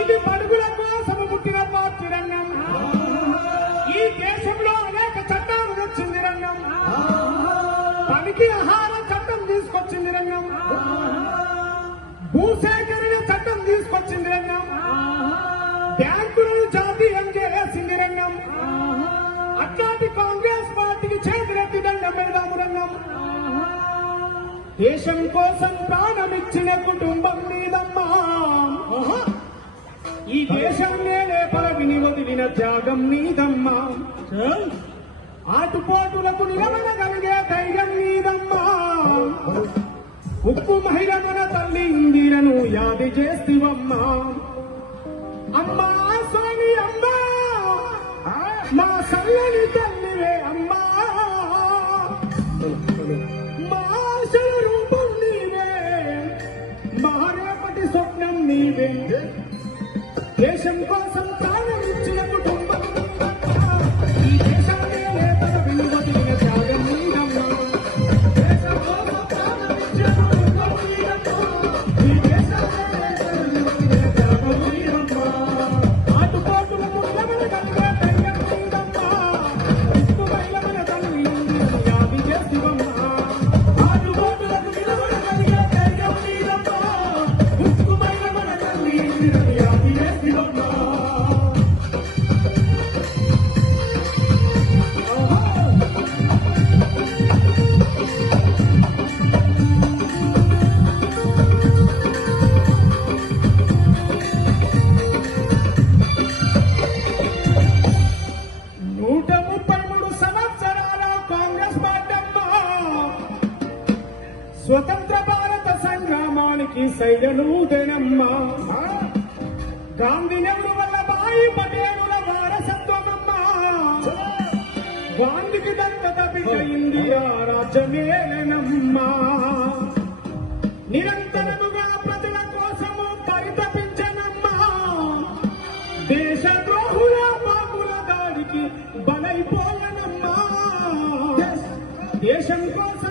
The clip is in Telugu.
ఇది పడుగుల కోసము పుట్టిన పార్టీ రంగం. ఈ దేశంలో అనేక చట్టాలు వచ్చింది రంగం. పనికి ఆహార చట్టం తీసుకొచ్చింది రంగం. భూసేకరణ చట్టం తీసుకొచ్చింది రంగం. బ్యాంకులను జాతీయం చేసింది రంగం. అట్లాంటి కాంగ్రెస్ పార్టీకి చేతులెత్తి దండం పెడదాము రంగం. దేశం కోసం ప్రాణమిచ్చిన కుటుంబం నీదమ్మా. ఈ దేశం నేనే పరవిని వదిలిన త్యాగం నీదమ్మా. ఆటుపోటులకు నిలవనగలిగే ధైర్యం నీదమ్మా. ఉప్పు మహిళ మన తల్లి ఇందిరను యాది చేస్తివమ్మా. అమ్మా సోని అమ్మా, మా సల్లని తల్లివే అమ్మా. మా ఆశల రూపం నీవే, మా రేపటి స్వప్నం నీవే. దేశం కోసం ప్రాణం ఇచ్చిన కుటుంబం ఈ దేశాన్ని నేతల విలువదిన త్యాగం నీదమ్మా. దేశం కోసం ప్రాణం ఇచ్చిన కుటుంబం నీదమ్మా. ఈ దేశాన్ని నేతల విలువదిన త్యాగం నీదమ్మా. ఆటుపోటులకు నిలబడగలిగే ధైర్యం నీదమ్మా. ఇష్టమైన మన తల్లి యాది చేస్తివమ్మా. ఆటుపోటులకు నిలబడగలిగే ధైర్యం నీదమ్మా. ఇష్టమైన మన తల్లి యాది చేస్తివమ్మా. నూట 33 సంవత్సరాల కాంగ్రెస్ పార్టీ స్వతంత్ర భారత సంగ్రామానికి శైలనూదనమ్మా. గాంధీ నెహ్రూ వల్లభాయి పటేలుల వారసత్వమమ్మా. గాంధీకి దత్తత బిడ్డ ఇందిరా రాజ్యమేనమ్మా. నిరంతరముగా ప్రజల కోసము పరితపించనమ్మా. దేశ ద్రోహుల పాపుల దాడికి బలైపోవనమ్మా. దేశం కోసం